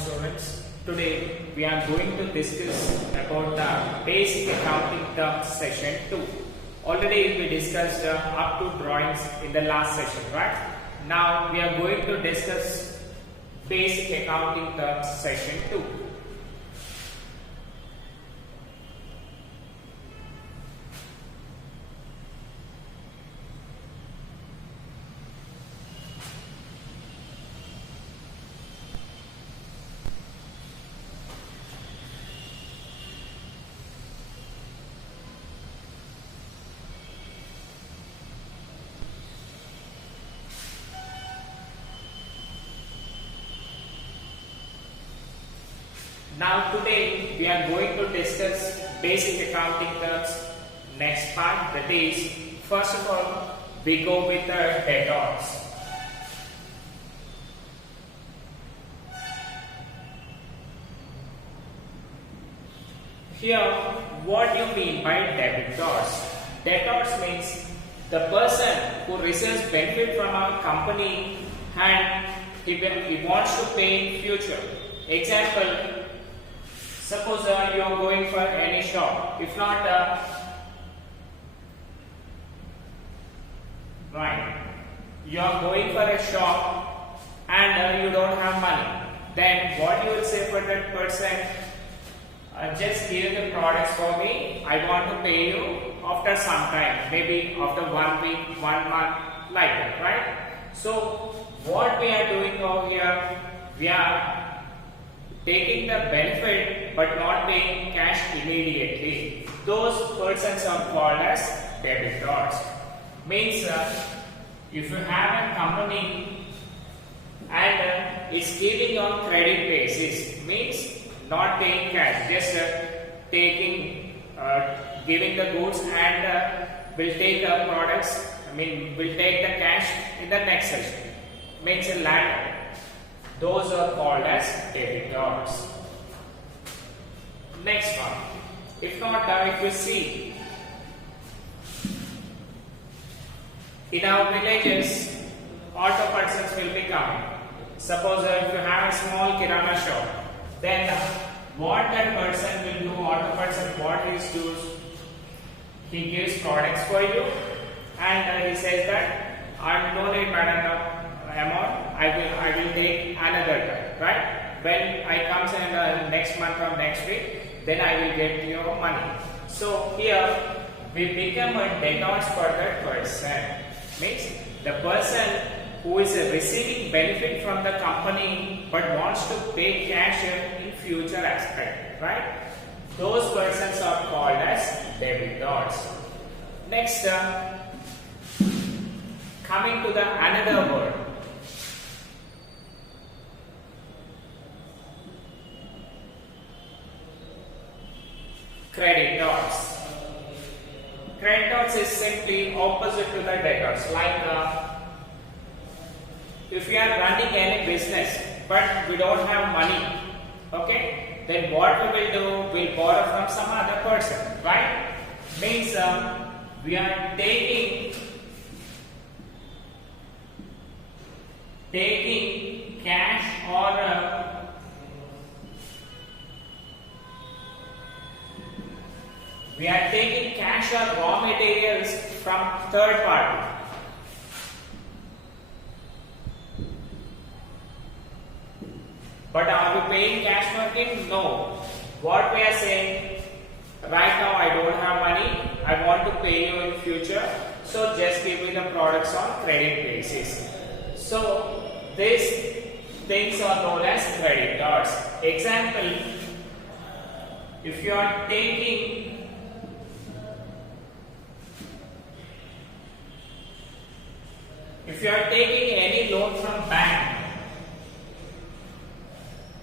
students. Today we are going to discuss about the basic accounting terms session 2. Already we discussed up to drawings in the last session, right? Now we are going to discuss basic accounting terms session 2. Now today we are going to discuss basic accounting terms. Next part, that is, first of all we go with the debtors. Here, what do you mean by debtors? Debtors means the person who receives benefit from a company and he wants to pay in future. Example, suppose you are going for any shop. If not, right, you are going for a shop and you don't have money. Then what you will say for that person? Just give the products for me. I want to pay you after some time, maybe after 1 week, 1 month, like that, right? So what we are doing over here, we are taking the benefit but not paying cash immediately. Those persons are called as debtors. Means if you have a company and it's giving on credit basis, means not paying cash, just giving the goods and will take the products, will take the cash in the next session. Means a ladder. Those are called as debtors. Next one. If not, if you see, in our villages, auto persons will be coming. Suppose if you have a small kirana shop, then what that person will do, auto person, what he does, he gives products for you and he says that I don't need madam amount, I will take another time, right? When I comes in next month or next week, then I will get your money. So here we become a debtors for that person. Means the person who is receiving benefit from the company but wants to pay cash in future aspect, right? Those persons are called as debtors. Next, coming to the another word. Creditors. Creditors is simply opposite to the debtors. Like if we are running any business but we don't have money, okay, then what we will do? We'll borrow from some other person, right? Means we are taking cash or we are taking cash or raw materials from third party. But are we paying cash for him? No. What we are saying, right now I don't have money, I want to pay you in future, so just give me the products on credit basis. So these things are known as creditors. Example, if you are taking any loan from bank,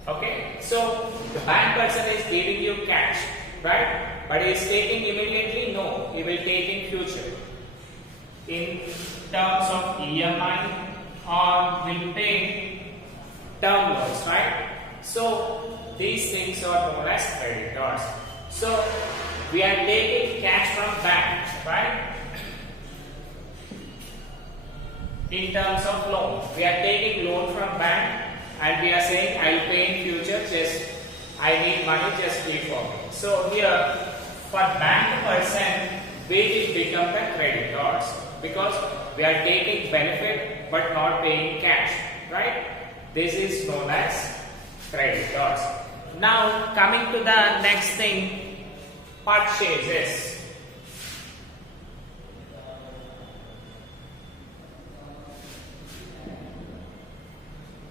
okay, so the bank person is giving you cash, right? But he is taking immediately? No, he will take in future in terms of EMI or will pay term loans, right? So these things are known as creditors. So we are taking cash from bank, right? In terms of loan, we are taking loan from bank and we are saying I'll pay in future, just I need money, just keep for me. So here for bank person, wages become the creditors because we are taking benefit but not paying cash, right? This is known as creditors. Now coming to the next thing, purchases.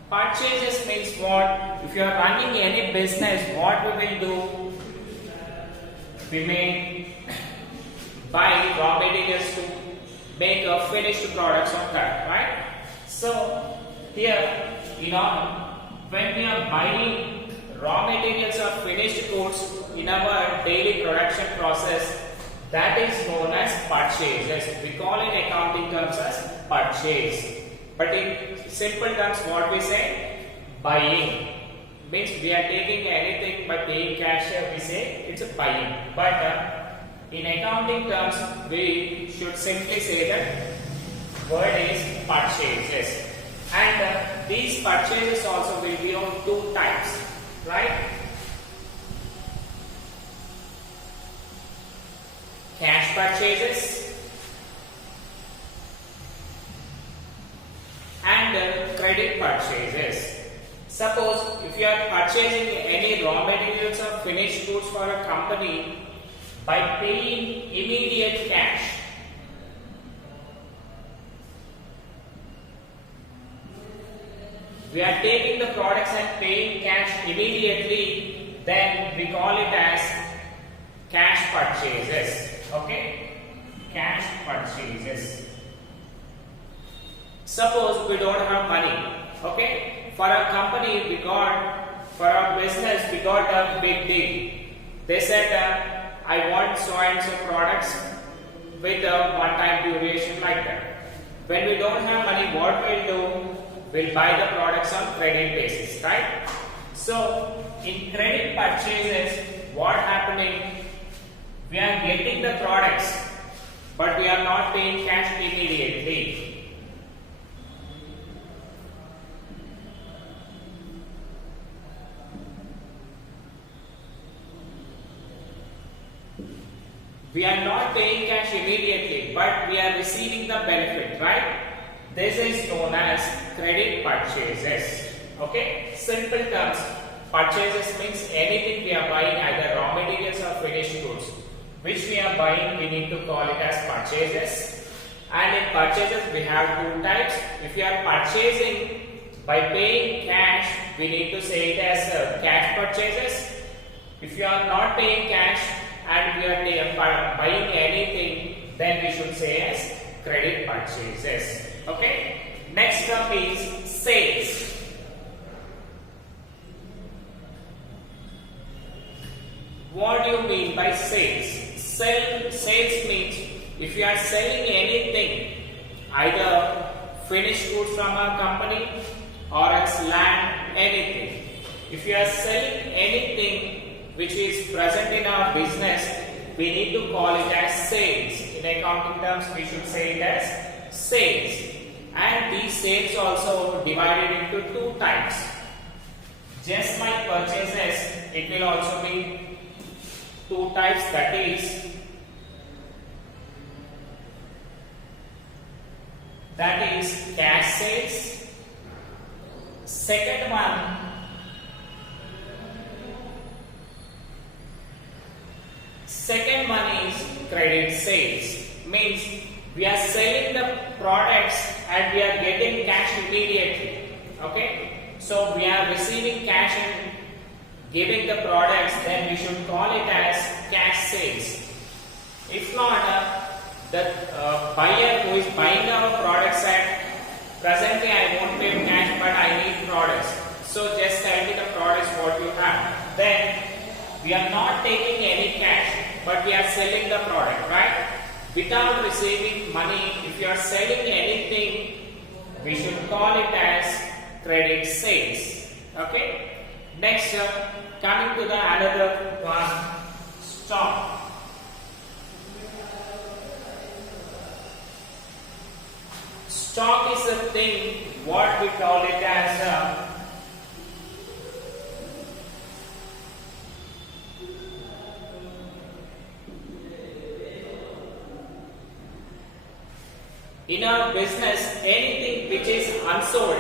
Purchases means what? If you are running any business, what we will do? We may buy raw materials to make a finished products of that, right? So here, when we are buying raw materials or finished goods in our daily production process, that is known as purchases. We call in accounting terms as purchase. But in simple terms, what we say? Buying. Means we are taking anything by paying cash, we say it's a buying. But in accounting terms, we should simply say that word is purchases. And these purchases also will be of two types, right? Cash purchases and credit purchases. Suppose if you are purchasing any raw materials or finished goods for a company by paying immediate cash, we are taking the products and paying cash immediately, then we call it as cash purchases. Okay? Cash purchases. Suppose we don't have money. Okay? For our company, for our business, we got a big deal. They said, I want so and so products with a one-time duration like that. When we don't have money, what we'll do? We'll buy the products on credit basis, right? So, in credit purchases, what happening? We are getting the products, but we are not paying cash immediately. We are not paying cash immediately, but we are receiving the benefit, right? This is known as credit purchases. Okay? Simple terms. Purchases means anything we are buying, either raw materials or finished goods. Which we are buying, we need to call it as purchases. And in purchases, we have two types. If you are purchasing by paying cash, we need to say it as cash purchases. If you are not paying cash, and we are buying anything, then we should say as credit purchases. Okay? Next up is sales. What do you mean by sales? Sales means if you are selling anything, either finished goods from a company or else land, anything. If you are selling anything which is present in our business, we need to call it as sales. In accounting terms, we should say it as sales. And these sales also divided into two types. Just like purchases, it will also be two types, that is cash sales. Second one is credit sales. Means we are selling the products and we are getting cash immediately. Okay? So we are receiving cash and giving the products, then we should call it as cash sales. If not, the buyer who is buying our products said, presently I won't pay cash but I need products. So just tell me the products what you have. Then we are not taking any cash, but we are selling the product, right? Without receiving money, if you are selling anything, we should call it as credit sales. Okay? Next, coming to the another one, stock. Stock is a thing, what we call it as In our business, anything which is unsold,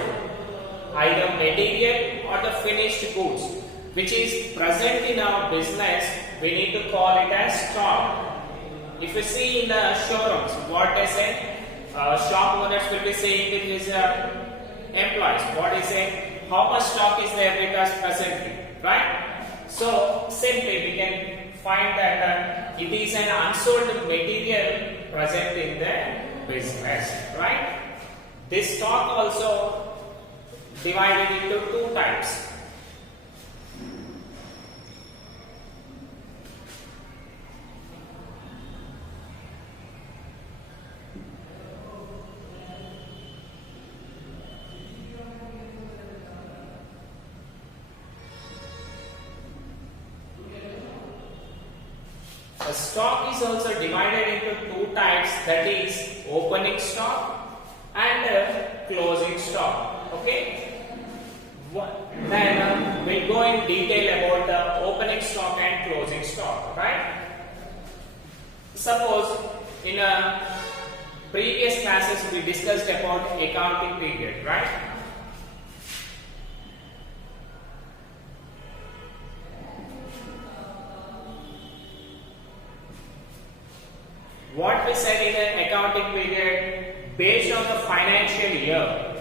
either material or the finished goods, which is present in our business, we need to call it as stock. If you see in the showrooms, what they say, shop owners will be saying with his employees, what is saying, how much stock is there with us presently, right? So simply we can find that it is an unsold material present in the business, right? This stock also divided into two types. The stock is also divided into two types, that is opening stock and closing stock. Okay. Then we'll go in detail about the opening stock and closing stock, right? Suppose in a previous classes we discussed about accounting period, right? What we said in an accounting period, based on the financial year,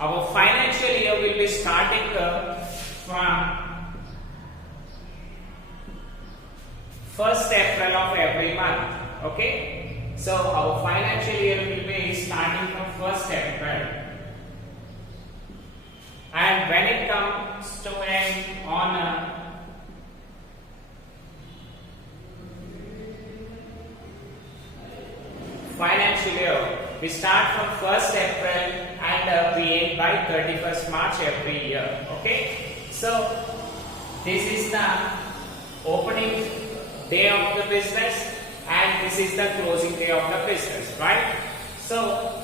our financial year will be starting from 1st April of every month. Okay, so our financial year will be starting from 1st April. And when it comes to end on financial year, we start from 1st April and we end by 31st March every year. Okay, so this is the opening day of the business and this is the closing day of the business, right? So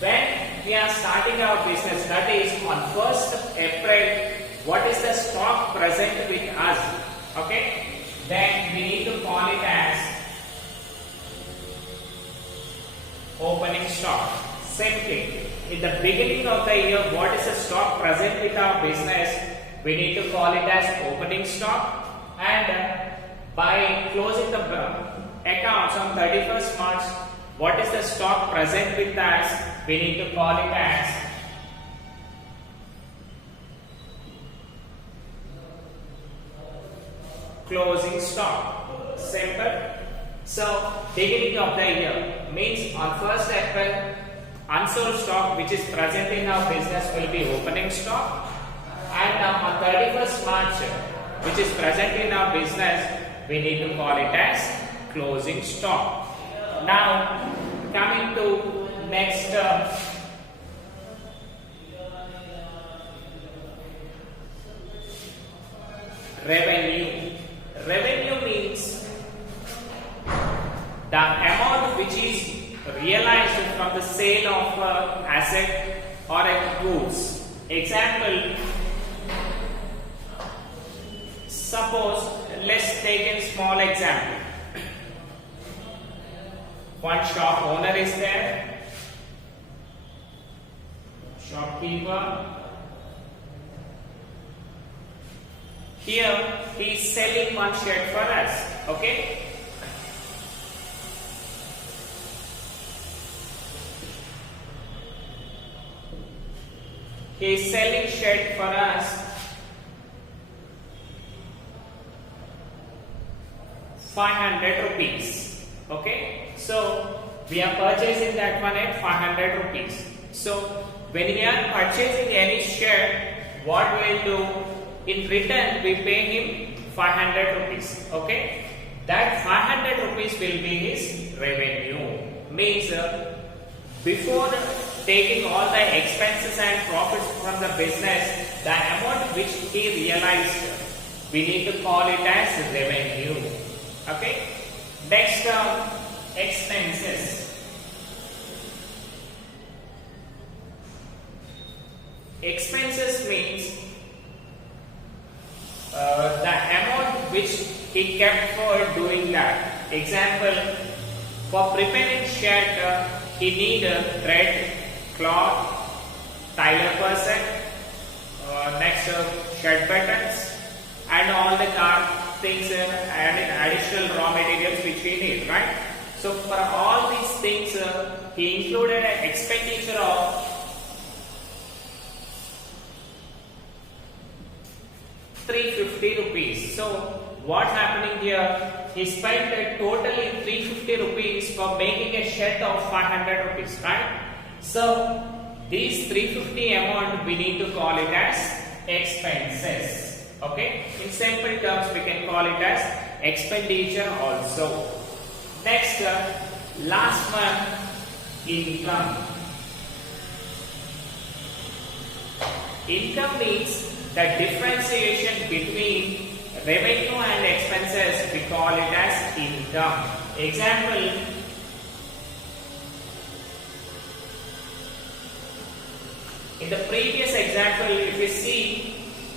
when we are starting our business, that is on 1st April, what is the stock present with us? Okay, then we need to call it as opening stock. Simply, in the beginning of the year, what is the stock present with our business? We need to call it as opening stock, and by closing the accounts on 31st March, what is the stock present with us? We need to call it as closing stock. Simple. So, beginning of the year means on 1st April, unsold stock which is present in our business will be opening stock, and on 31st March, which is present in our business, we need to call it as closing stock. Now, coming to next revenue. Revenue means the amount which is realized from the sale of asset or a goods. Example, suppose, let's take a small example. One shop owner is there, shopkeeper. Here he is selling one shirt for us. Okay. He is selling shirt for us 500 rupees. Okay. So we are purchasing that one at 500 rupees. So when we are purchasing any share, what we will do? In return, we pay him 500 rupees. Okay. That 500 rupees will be his revenue. Means before taking all the expenses and profits from the business, the amount which he realized, we need to call it as revenue. Okay. Next, expenses. Expenses means the amount which he kept for doing that. Example, for preparing shirt, he need thread, cloth, tailor person, next shirt buttons, and all the things and additional raw materials which we need, right? So for all these things, he included an expenditure of 350 rupees. So what's happening here? He spent totally 350 rupees for making a shirt of 500 rupees, right? So these 350 amount we need to call it as expenses. Okay? In simple terms, we can call it as expenditure also. Next, last one, income. Income means the differentiation between revenue and expenses, we call it as income. Example, in the previous example, if you see,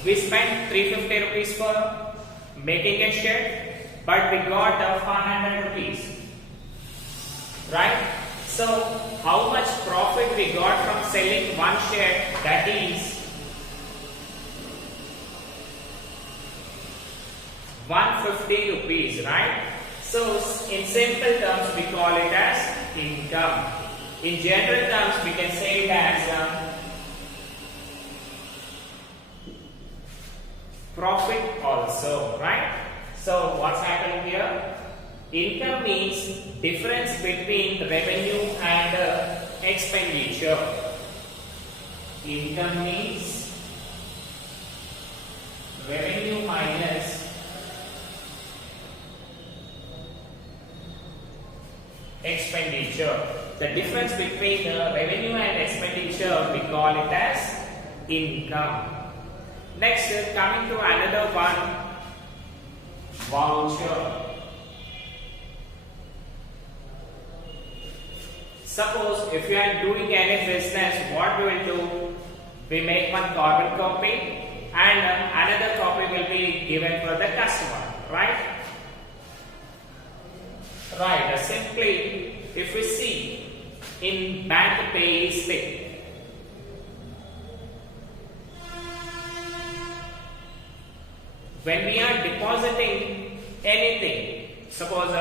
we spent 350 rupees for making a shirt, but we got 500 rupees, right? So, how much profit we got from selling one shirt? That is 150 rupees, right? So, in simple terms, we call it as income. In general terms, we can say it as profit also, right? So, what's happening here? Income means difference between revenue and expenditure. Income means revenue minus expenditure. The difference between revenue and expenditure, we call it as income. Next, coming to another one, voucher. Suppose if you are doing any business, what we will do? We make one carbon copy and another copy will be given for the customer, right? Right, simply if we see in bank pay slip, when we are depositing anything, suppose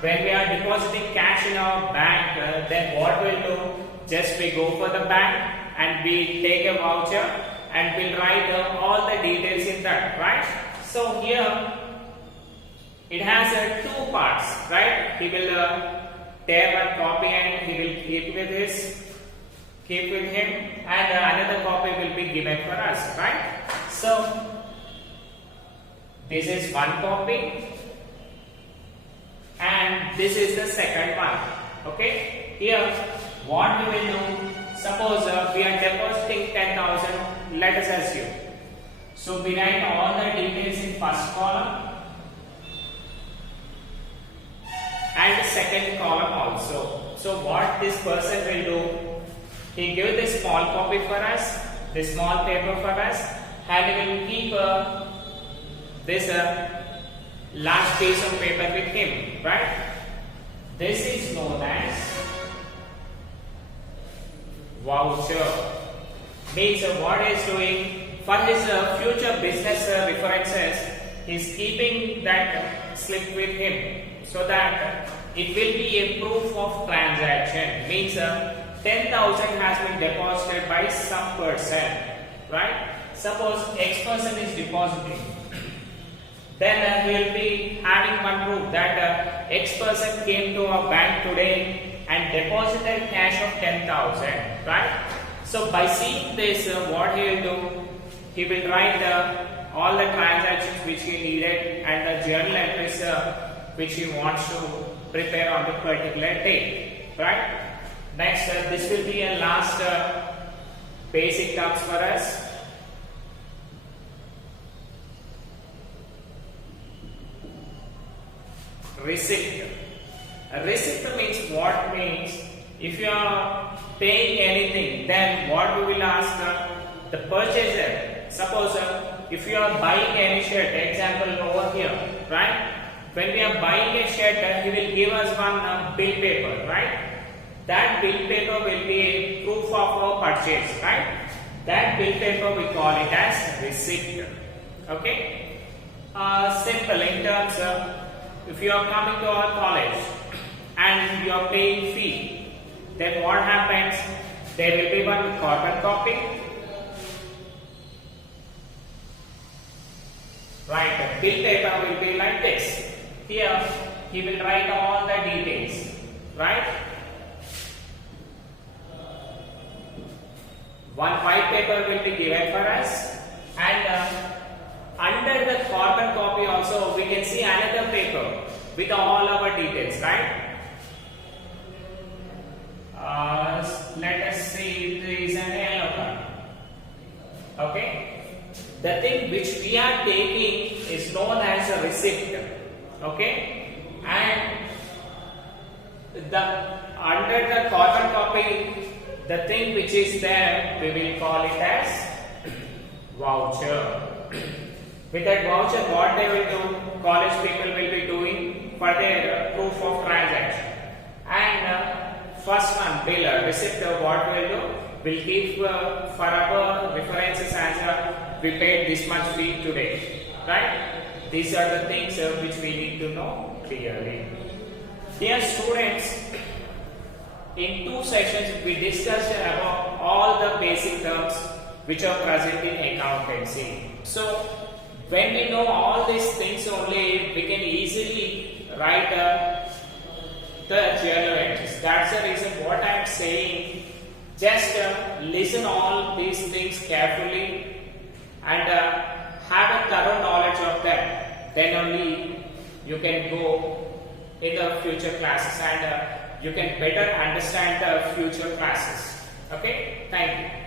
when we are depositing cash in our bank, then what we'll do? Just we go for the bank and we take a voucher and we'll write all the details in that, right? So here it has two parts, right? He will tear one copy and he will keep with him, and another copy will be given for us, right? So this is one copy and this is the second one. Okay, here what we will do, suppose we are depositing 10,000, let us assume. So we write all the details in first column and the second column also. So what this person will do, he give this small copy for us, this small paper for us, and he will keep this large piece of paper with him, right? This is known as voucher. Means what he is doing for his future business references, he is keeping that slip with him so that it will be a proof of transaction. Means 10,000 has been deposited by some person, right? Suppose X person is depositing. Then we will be having one proof that X person came to our bank today and deposited cash of 10,000, right? So by seeing this, what he will do, he will write all the transactions which he needed and the journal entries which he wants to prepare on the particular date, right? Next, this will be a last basic terms for us. Receipt. A receipt means what? Means if you are paying anything, then what we will ask the purchaser. Suppose if you are buying any shirt, example over here, right? when we are buying a shirt, he will give us one bill paper, right? That bill paper will be a proof of our purchase, right? That bill paper we call it as receipt. Okay? Simple in terms of, if you are coming to our college and you are paying fee, then what happens? There will be one carbon copy. Right, the bill paper will be like this. Here, he will write all the details, right? One white paper will be given for us, and under the carbon copy also we can see another paper with all our details, right? Let us see, there is an yellow color. Okay, the thing which we are taking is known as a receipt. Okay, and under the carbon copy, the thing which is there, we will call it as voucher. With that voucher, what they will do, college people will be doing for their proof of transaction. And first one, bill, receipt, what we will do, will keep for our references as we paid this much fee today, right? These are the things which we need to know clearly. Dear students, in 2 sessions we discussed about all the basic terms which are present in accountancy. So when we know all these things only, we can easily write the journal entries. That's the reason what I am saying. Just listen all these things carefully and have a thorough knowledge of them. Then only you can go in the future classes and you can better understand the future classes. Okay, thank you.